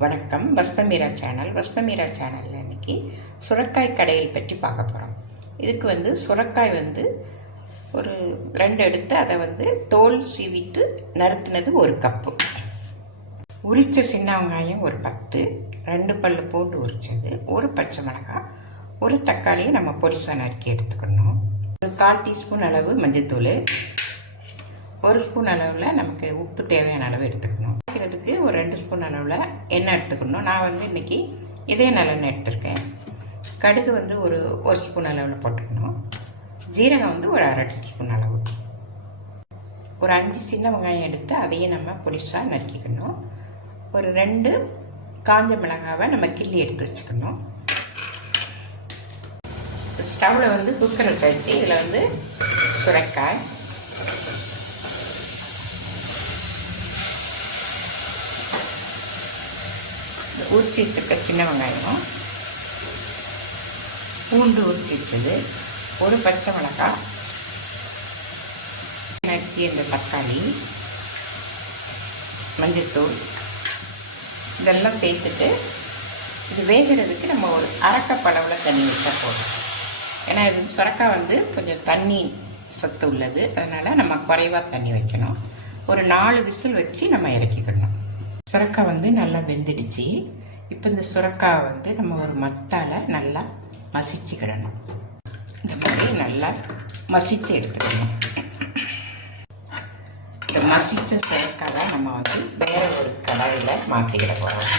வணக்கம். வஸ்தமீரா சேனலில் இன்றைக்கி சுரக்காய் கடையில் பற்றி பார்க்க போகிறோம். இதுக்கு சுரக்காய் ஒரு 2 எடுத்து அதை தோல் சீவிட்டு நறுக்குனது 1 கப்பு, உரித்த சின்ன வெங்காயம் ஒரு 10, 2 பல்லு பூண்டு உரித்தது, 1 பச்சை மிளகாய், 1 தக்காளியை நம்ம பொடிசாக நறுக்கி எடுத்துக்கணும். ஒரு 1/4 டீஸ்பூன் அளவு மஞ்சள்தூள், 1 ஸ்பூன் அளவில் நமக்கு உப்பு தேவையான அளவு எடுத்துக்கணும். வைக்கிறதுக்கு ஒரு 2 ஸ்பூன் அளவில் எண்ணெய் எடுத்துக்கணும். நான் இன்றைக்கி இதே நல்லெண்ணெய் எடுத்துருக்கேன். கடுகு ஒரு ஸ்பூன் அளவில் போட்டுக்கணும். ஜீரகம் ஒரு 1/2 டீஸ்பூன் அளவு. ஒரு 5 சின்ன வெங்காயம் எடுத்து அதையும் நம்ம பொடிசாக நறுக்கிக்கணும். ஒரு 2 காஞ்ச மிளகாவை நம்ம கிள்ளி எடுத்து வச்சுக்கணும். ஸ்டவ்வில் குக்கரை வச்சு இதில் சுரைக்காய், உரிச்சி வச்சுருக்க சின்ன வெங்காயம், பூண்டு உரிச்சி வச்சது, 1 பச்சை மிளகாய், நறுக்கி இந்த தக்காளி, மஞ்சள்தூள் இதெல்லாம் சேர்த்துட்டு இது வேகிறதுக்கு நம்ம ஒரு 1/2 கப் அளவில் தண்ணி வச்சா போதும். ஏன்னா இது சுரக்காய் கொஞ்சம் தண்ணி சத்து உள்ளது, அதனால் நம்ம குறைவாக தண்ணி வைக்கணும். ஒரு 4 விசில் வச்சு நம்ம இறக்கிக்கணும். சுரக்காய் நல்லா வெந்துடுச்சு. இப்போ இந்த சுரக்காய் நம்ம ஒரு மத்தால் நல்லா மசிச்சுக்கிடணும். இந்த மாதிரி நல்லா மசித்து எடுத்துக்கணும். இந்த மசித்த சுரக்காவை நம்ம வேறு ஒரு கடாயில் மாற்றிக்கிட போகிறோம்.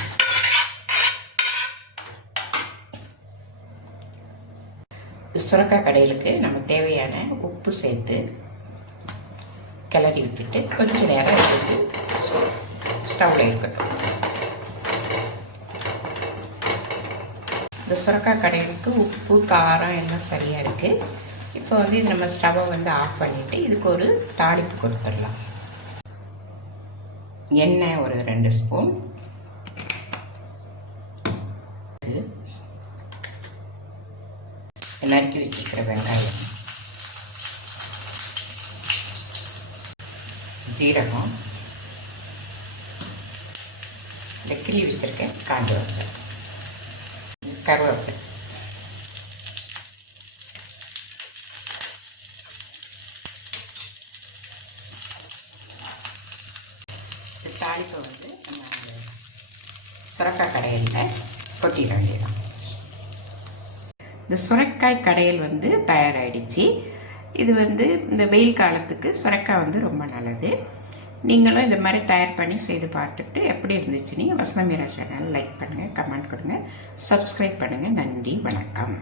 சுரக்காய் கடையிலுக்கு நம்ம தேவையான உப்பு சேர்த்து கிளறி விட்டுட்டு கொஞ்சம் நேரம் எடுத்து ஸ்டவ்வில் இருக்கட்டும். இந்த சுரக்காய் கடையிலுக்கு உப்பு காரம் எல்லாம் சரியாக இருக்குது. இப்போ இது நம்ம ஸ்டவ்வை ஆஃப் பண்ணிவிட்டு இதுக்கு ஒரு தாளிப்பு கொடுத்துடலாம். எண்ணெய் ஒரு 2 ஸ்பூன், நறுக்கி வச்சுருக்கிற வெங்காயம், ஜீரகம், இந்த கிள்ளி வச்சுருக்கேன் காஞ்ச வெங்காயம், கருவேப்பிலை, தாளிப்பை நம்ம சுரக்காய் கடையில் கொட்டிட வேண்டியதான். இந்த சுரைக்காய் கடையில் தயாராகிடுச்சு. இது இந்த வெயில் காலத்துக்கு சுரைக்காய் ரொம்ப நல்லது. நீங்களும் இந்த மாதிரி தயார் பண்ணி செய்து பார்த்துட்டு எப்படி இருந்துச்சுன்னு வஸ்தமீரா சேனல் லைக் பண்ணுங்கள், கமெண்ட் கொடுங்க, சப்ஸ்கிரைப் பண்ணுங்கள். நன்றி, வணக்கம்.